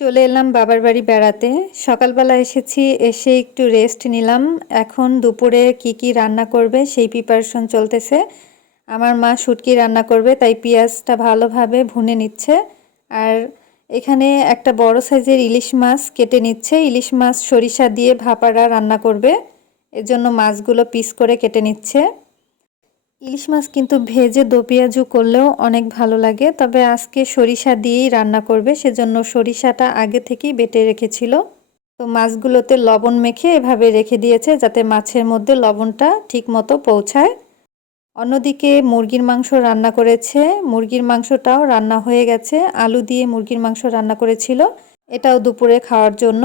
চলে এলাম বাবার বাড়ি বেড়াতে। সকালবেলা এসেছি, এসে একটু রেস্ট নিলাম। এখন দুপুরে কি রান্না করবে সেই প্রিপারেশন চলতেছে। আমার মা শুটকি রান্না করবে, তাই পেঁয়াজটা ভালোভাবে ভুনে নিচ্ছে। আর এখানে একটা বড় সাইজের ইলিশ মাছ কেটে নিচ্ছে। ইলিশ মাছ সরিষা দিয়ে ভাপাড়া রান্না করবে, এজন্য মাছগুলো পিস করে কেটে নিচ্ছে। ইলিশ মাছ কিন্তু ভেজে দো পেঁয়াজু করলেও অনেক ভালো লাগে, তবে আজকে সরিষা দিয়েই রান্না করবে, সেজন্য সরিষাটা আগে থেকেই বেটে রেখেছিল। তো মাছগুলোতে লবণ মেখে এভাবে রেখে দিয়েছে যাতে মাছের মধ্যে লবণটা ঠিক মতো পৌঁছায়। অন্যদিকে মুরগির মাংস রান্না করেছে, মুরগির মাংসটাও রান্না হয়ে গেছে। আলু দিয়ে মুরগির মাংস রান্না করেছিল, এটাও দুপুরে খাওয়ার জন্য।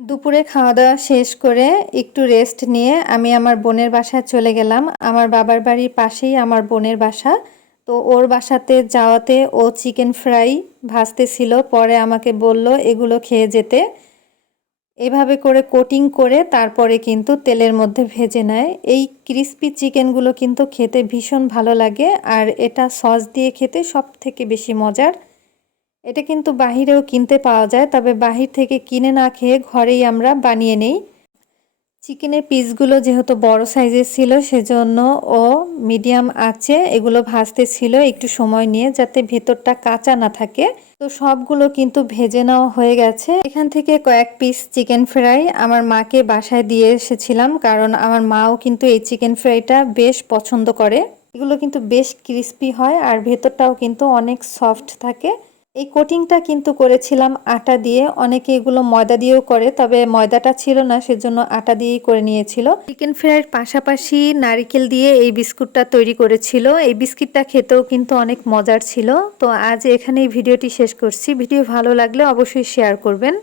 দুপুরে খাওয়া দাওয়া শেষ করে একটু রেস্ট নিয়ে আমি আমার বোনের বাসায় চলে গেলাম। আমার বাবার বাড়ির পাশেই আমার বোনের বাসা। তো ওর বাসাতে যাওয়াতে ও চিকেন ফ্রাই ভাজতেছিল, পরে আমাকে বলল এগুলো খেয়ে যেতে। এভাবে করে কোটিং করে তারপরে কিন্তু তেলের মধ্যে ভেজে নেয়। এই ক্রিস্পি চিকেনগুলো কিন্তু খেতে ভীষণ ভালো লাগে, আর এটা সস দিয়ে খেতে সব থেকে বেশি মজার। এটা কিন্তু বাহিরেও কিনতে পাওয়া যায়, তবে বাহির থেকে কিনে না খেয়ে ঘরেই আমরা বানিয়ে নেই। চিকেনের পিসগুলো যেহেতু বড় সাইজের ছিল, সেজন্য ও মিডিয়াম আঁচে এগুলো ভাজতে ছিল একটু সময় নিয়ে, যাতে ভেতরটা কাঁচা না থাকে। তো সবগুলো কিন্তু ভেজে নেওয়া হয়ে গেছে। এখান থেকে কয়েক পিস চিকেন ফ্রাই আমার মাকে বাসায় দিয়ে এসেছিলাম, কারণ আমার মাও কিন্তু এই চিকেন ফ্রাইটা বেশ পছন্দ করে। এগুলো কিন্তু বেশ ক্রিস্পি হয় আর ভেতরটাও কিন্তু অনেক সফট থাকে। এই কোটিংটা কিন্তু করেছিলাম আটা দিয়ে, অনেকে এগুলো ময়দা দিয়েও করে, তবে ময়দাটা ছিল না, সেজন্য আটা দিয়েই করে নিয়েছিল। চিকেন ফ্রাইয়ের পাশাপাশি নারকেল দিয়ে এই বিস্কুটটা তৈরি করেছিল। এই বিস্কিটটা খেতেও কিন্তু অনেক মজার ছিল। তো আজ এখানেই ভিডিওটি শেষ করছি। ভিডিও ভালো লাগলে অবশ্যই শেয়ার করবেন।